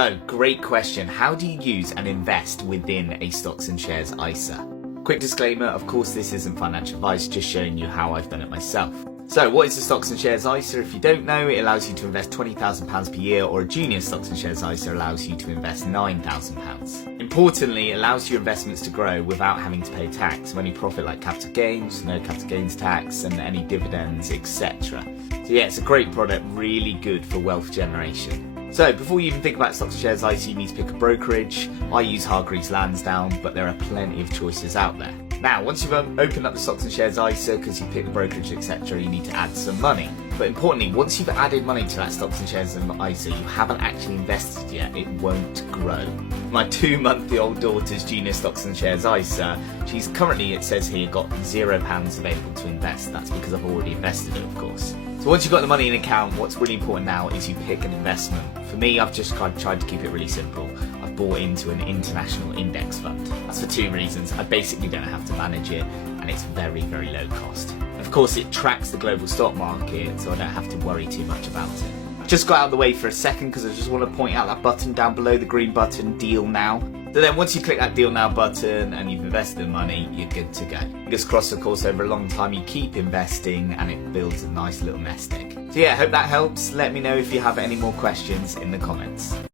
So, great question. How do you use and invest within a stocks and shares ISA? Quick disclaimer, of course this isn't financial advice, just showing you how I've done it myself. So what is the Stocks and Shares ISA? If you don't know, it allows you to invest £20,000 per year, or a junior Stocks and Shares ISA allows you to invest £9,000. Importantly, it allows your investments to grow without having to pay tax. So any profit like capital gains, no capital gains tax, and any dividends, etc. So yeah, it's a great product, really good for wealth generation. So before you even think about Stocks and Shares ISA, you need to pick a brokerage. I use Hargreaves Lansdown, but there are plenty of choices out there. Now, once you've opened up the Stocks and Shares ISA, because you pick the brokerage, etc., you need to add some money. But importantly, once you've added money to that Stocks and Shares ISA, you haven't actually invested yet. It won't grow. My 2-month-old daughter's junior Stocks and Shares ISA, she's currently, it says here, got £0 available to invest. That's because I've already invested it, of course. So once you've got the money in account, what's really important now is you pick an investment. For me, I've just tried to keep it really simple. I've bought into an international index fund. That's for 2 reasons. I basically don't have to manage it, and it's very, very low cost. Of course, it tracks the global stock market, so I don't have to worry too much about it. I've just got out of the way for a second because I just want to point out that button down below, the green button, Deal Now. So then once you click that Deal Now button and you've invested the money, you're good to go. Fingers crossed, of course, over a long time you keep investing and it builds a nice little nest egg. So yeah, I hope that helps. Let me know if you have any more questions in the comments.